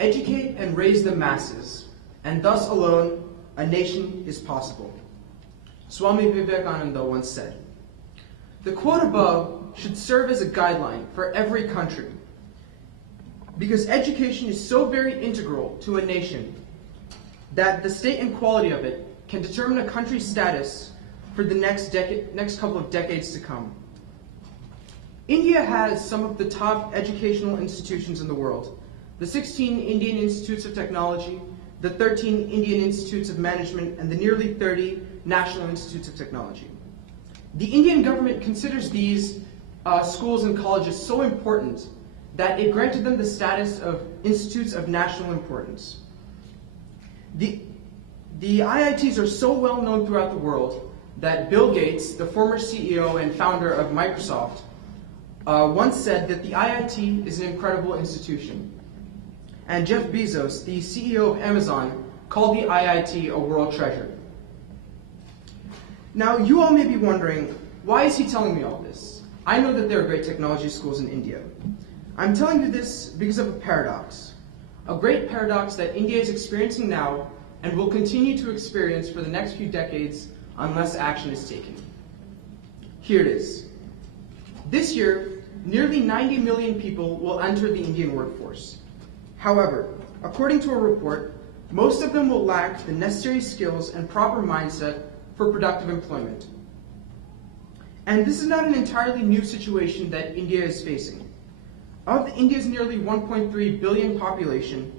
educate and raise the masses, and thus alone a nation is possible. Swami Vivekananda once said. The quote above should serve as a guideline for every country, because education is so very integral to a nation that the state and quality of it can determine a country's status for the next couple of decades to come. India has some of the top educational institutions in the world. The 16 Indian Institutes of Technology, the 13 Indian Institutes of Management, and the nearly 30 National Institutes of Technology. The Indian government considers these schools and colleges so important that it granted them the status of institutes of national importance. The IITs are so well known throughout the world that Bill Gates, the former CEO and founder of Microsoft, once said that the IIT is an incredible institution. And Jeff Bezos, the CEO of Amazon, called the IIT a world treasure. Now, you all may be wondering, why is he telling me all this? I know that there are great technology schools in India. I'm telling you this because of a paradox. A great paradox that India is experiencing now and will continue to experience for the next few decades unless action is taken. Here it is. This year, nearly 90 million people will enter the Indian workforce. However, according to a report, most of them will lack the necessary skills and proper mindset for productive employment. And this is not an entirely new situation that India is facing. Of India's nearly 1.3 billion population,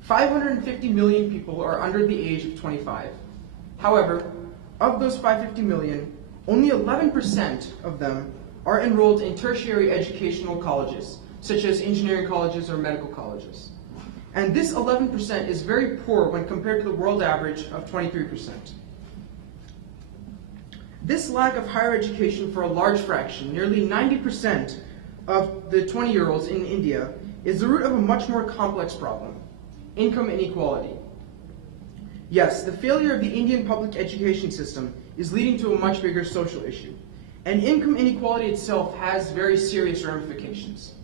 550 million people are under the age of 25. However, of those 550 million, only 11% of them are enrolled in tertiary educational colleges, such as engineering colleges or medical colleges. And this 11% is very poor when compared to the world average of 23%. This lack of higher education for a large fraction, nearly 90% of the 20-year-olds in India, is the root of a much more complex problem: income inequality. Yes, the failure of the Indian public education system is leading to a much bigger social issue, and income inequality itself has very serious ramifications.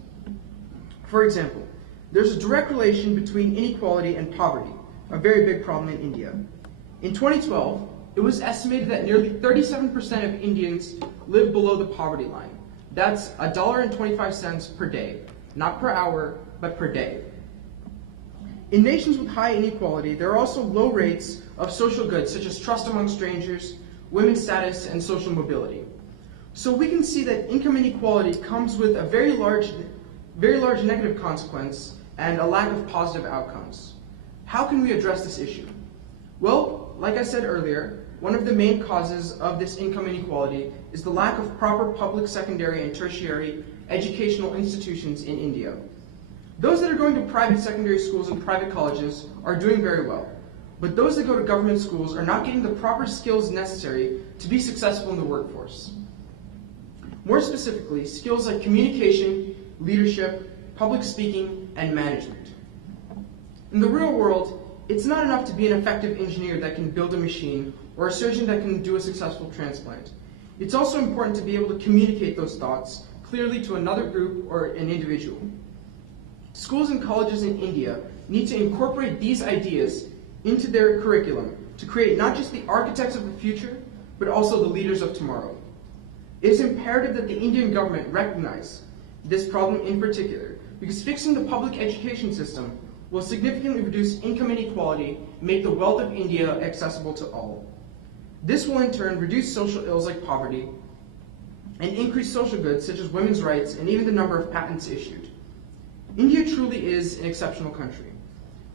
For example, there's a direct relation between inequality and poverty, a very big problem in India. In 2012, it was estimated that nearly 37% of Indians live below the poverty line. That's $1.25 per day, not per hour, but per day. In nations with high inequality, there are also low rates of social goods such as trust among strangers, women's status, and social mobility. So we can see that income inequality comes with a very large negative consequence and a lack of positive outcomes. How can we address this issue? Well, like I said earlier, one of the main causes of this income inequality is the lack of proper public secondary and tertiary educational institutions in India. Those that are going to private secondary schools and private colleges are doing very well, but those that go to government schools are not getting the proper skills necessary to be successful in the workforce. More specifically, skills like communication, leadership, public speaking, and management. In the real world, it's not enough to be an effective engineer that can build a machine or a surgeon that can do a successful transplant. It's also important to be able to communicate those thoughts clearly to another group or an individual. Schools and colleges in India need to incorporate these ideas into their curriculum to create not just the architects of the future, but also the leaders of tomorrow. It is imperative that the Indian government recognize this problem in particular, because fixing the public education system will significantly reduce income inequality and make the wealth of India accessible to all. This will in turn reduce social ills like poverty and increase social goods such as women's rights and even the number of patents issued. India truly is an exceptional country.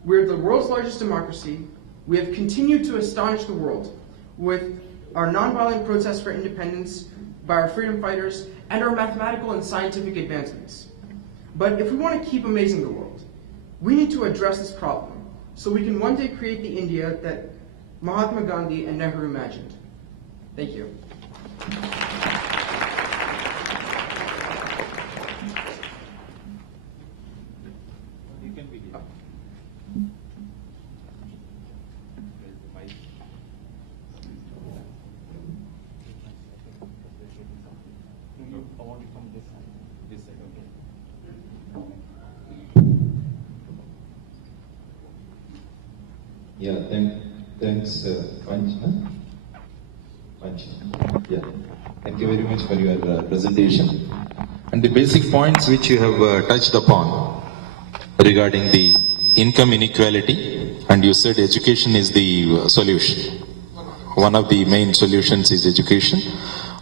We're the world's largest democracy. We have continued to astonish the world with our nonviolent protests for independence by our freedom fighters and our mathematical and scientific advancements. But if we want to keep amazing the world, we need to address this problem so we can one day create the India that Mahatma Gandhi and Nehru imagined. Thank you. You can begin. Where's the mic? No, I want it from this side. This side, okay. Yeah, thanks, Panch. Huh? Panch. Yeah, thank you very much for your presentation. And the basic points which you have touched upon regarding the income inequality, and you said education is the solution. One of the main solutions is education.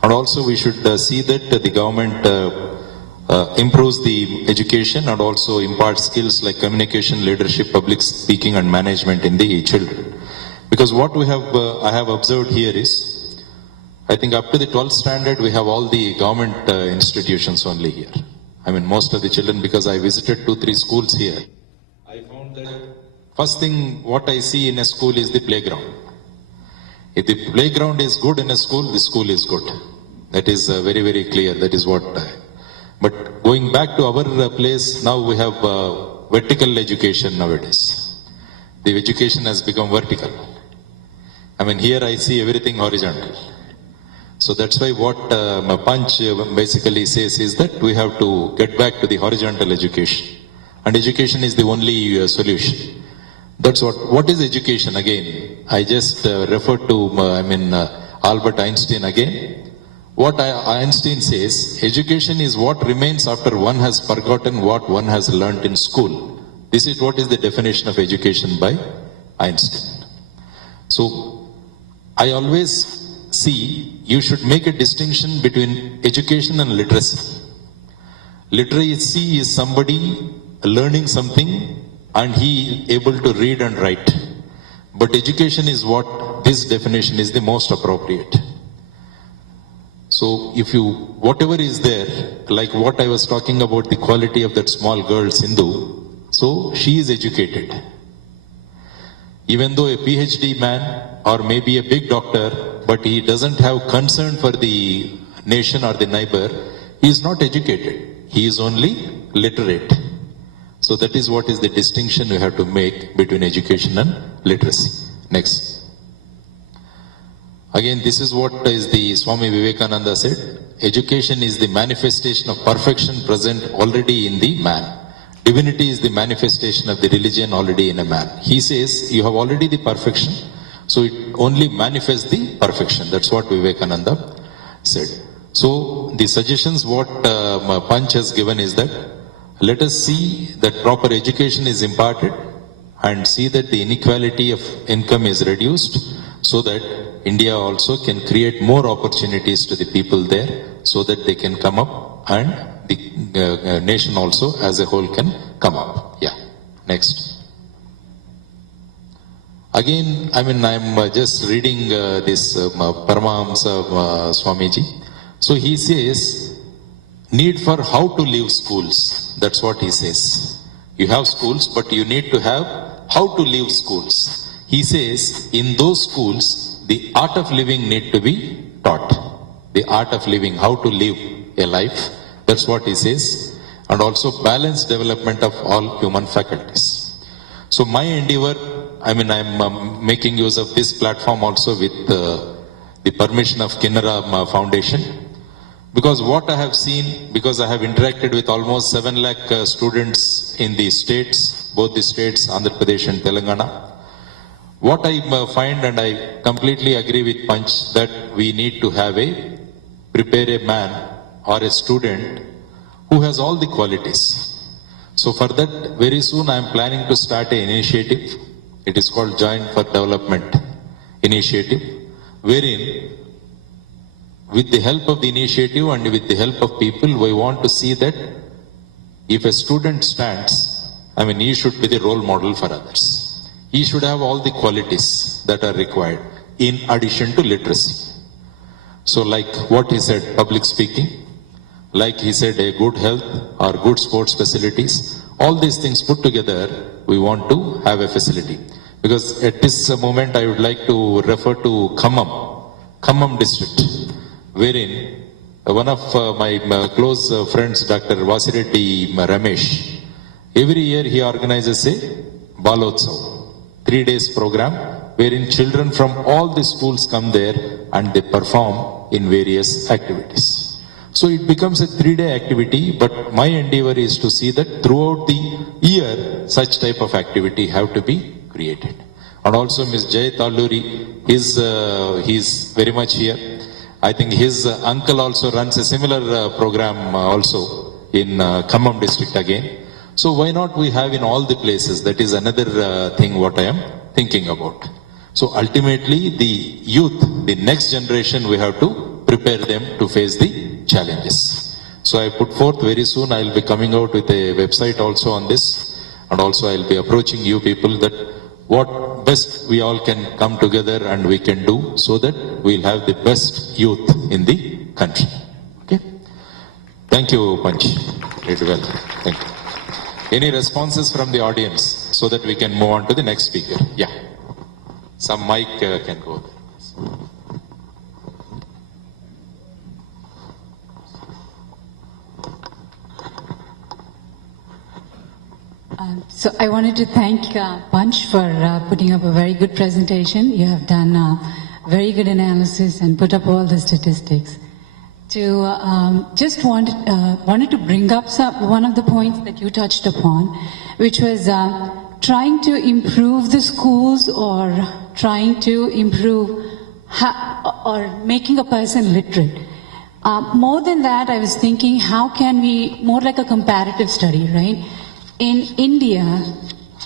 And also we should see that the government improves the education and also imparts skills like communication, leadership, public speaking and management in the children. Because what we have, I have observed here is, I think up to the 12th standard we have all the government institutions only here. I mean most of the children, because I visited 2-3 schools here, I found that first thing what I see in a school is the playground. If the playground is good in a school, the school is good. That is very, very clear. That is what. But going back to our place, now we have vertical education nowadays. The education has become vertical. I mean, here I see everything horizontal. So that's why what Panch basically says is that we have to get back to the horizontal education. And education is the only solution. That's what is education again? I just referred to, Albert Einstein again. What Einstein says, education is what remains after one has forgotten what one has learnt in school. This is what is the definition of education by Einstein. So, I always see you should make a distinction between education and literacy. Literacy is somebody learning something and he able to read and write. But education is what this definition is the most appropriate. So if you, whatever is there, like what I was talking about the quality of that small girl Sindhu, so she is educated. Even though a PhD man or maybe a big doctor, but he doesn't have concern for the nation or the neighbor, he is not educated. He is only literate. So that is what is the distinction we have to make between education and literacy. Next. Again, this is what is the Swami Vivekananda said. Education is the manifestation of perfection present already in the man. Divinity is the manifestation of the religion already in a man. He says, you have already the perfection, so it only manifests the perfection. That's what Vivekananda said. So the suggestions what Panch has given is that let us see that proper education is imparted and see that the inequality of income is reduced so that India also can create more opportunities to the people there so that they can come up and the nation also as a whole can come up. Yeah. Next. Again, I'm just reading this Paramahamsa Swamiji. So he says, need for how to leave schools. That's what he says. You have schools, but you need to have how to leave schools. He says, in those schools, the art of living need to be taught. The art of living, how to live a life. That's what he says. And also balanced development of all human faculties. So my endeavor, I'm making use of this platform also with the permission of Kinnara Foundation. Because what I have seen, because I have interacted with almost 7 lakh students in the states, both the states, Andhra Pradesh and Telangana. What I find, and I completely agree with Panch, that we need to have prepare a man or a student who has all the qualities. So for that, very soon I am planning to start an initiative. It is called Joint for Development Initiative, wherein with the help of the initiative and with the help of people, we want to see that if a student stands, he should be the role model for others. He should have all the qualities that are required in addition to literacy. So like what he said, public speaking, like he said, a good health or good sports facilities, all these things put together, we want to have a facility. Because at this moment, I would like to refer to Khammam district, wherein one of my close friends, Dr. Vasireddy Ramesh, every year he organizes a Balotsav, 3 days program, wherein children from all the schools come there and they perform in various activities. So it becomes a 3-day activity, but my endeavor is to see that throughout the year, such type of activity have to be created. And also Ms. Jay Talluri, he's very much here. I think his uncle also runs a similar program also in Khammam district again. So why not we have in all the places? That is another thing what I am thinking about. So ultimately the youth, the next generation, we have to prepare them to face the challenges. So I put forth very soon, I will be coming out with a website also on this, and also I will be approaching you people that what best we all can come together and we can do so that we will have the best youth in the country. Okay? Thank you, Panch. Did well. Thank you. Any responses from the audience so that we can move on to the next speaker? Yeah. Some mic can go there. So I wanted to thank Panch for putting up a very good presentation. You have done very good analysis and put up all the statistics. Just wanted to bring up one of the points that you touched upon, which was trying to improve the schools or trying to improve or making a person literate. More than that, I was thinking, how can we, more like a comparative study, right? In India,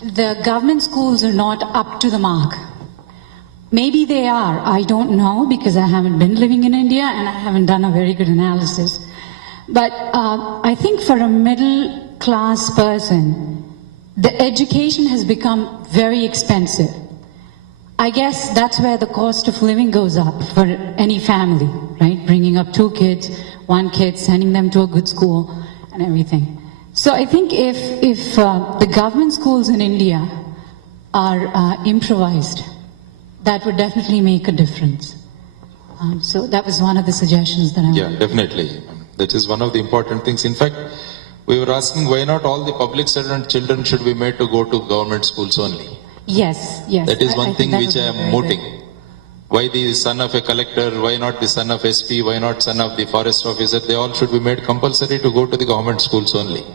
the government schools are not up to the mark. Maybe they are, I don't know, because I haven't been living in India and I haven't done a very good analysis. But I think for a middle class person, the education has become very expensive. I guess that's where the cost of living goes up for any family, right? Bringing up 2 kids, 1 kid, sending them to a good school and everything. So I think if the government schools in India are improvised, that would definitely make a difference. So that was one of the suggestions that I Yeah, definitely. That is one of the important things. In fact, we were asking why not all the public servant children should be made to go to government schools only. Yes, yes. That is one thing which I am very mooting. good. Why the son of a collector, why not the son of SP, why not son of the forest officer? They all should be made compulsory to go to the government schools only.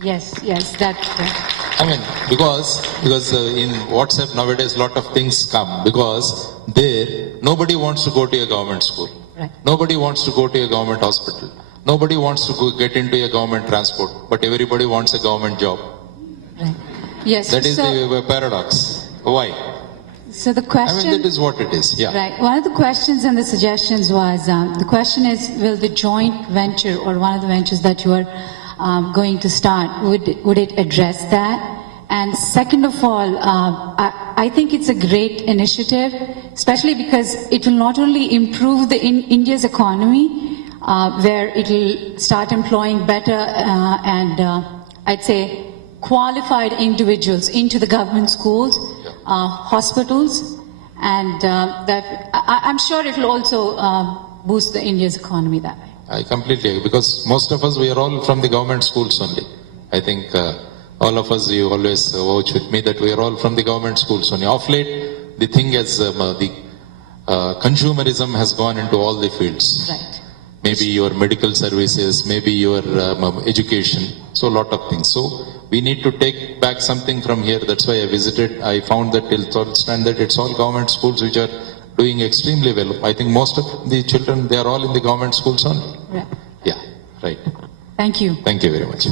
Yes, yes, that's I mean, because in WhatsApp nowadays lot of things come, because there nobody wants to go to a government school. Right. Nobody wants to go to a government hospital. Nobody wants to go get into a government transport, but everybody wants a government job. right. Yes. That is so, the paradox. Why? So the question. I mean, that is what it is. Yeah. Right. One of the questions and the suggestions was, the question is, will the joint venture or one of the ventures that you are going to start, would it address that? And second of all, I think it's a great initiative, especially because it will not only improve India's economy, where it will start employing better and I'd say qualified individuals into the government schools, hospitals, and I'm sure it will also boost India's economy that way. I completely agree, because most of us, we are all from the government schools only. I think all of us, you always vouch with me that we are all from the government schools only. Of late, the thing is, the consumerism has gone into all the fields. Right. Maybe your medical services, maybe your education, so a lot of things. So we need to take back something from here. That's why I visited. I found that till 12th standard, it's all government schools which are doing extremely well. I think most of the children, they are all in the government schools only. Right. Yeah, right. Thank you. Thank you very much.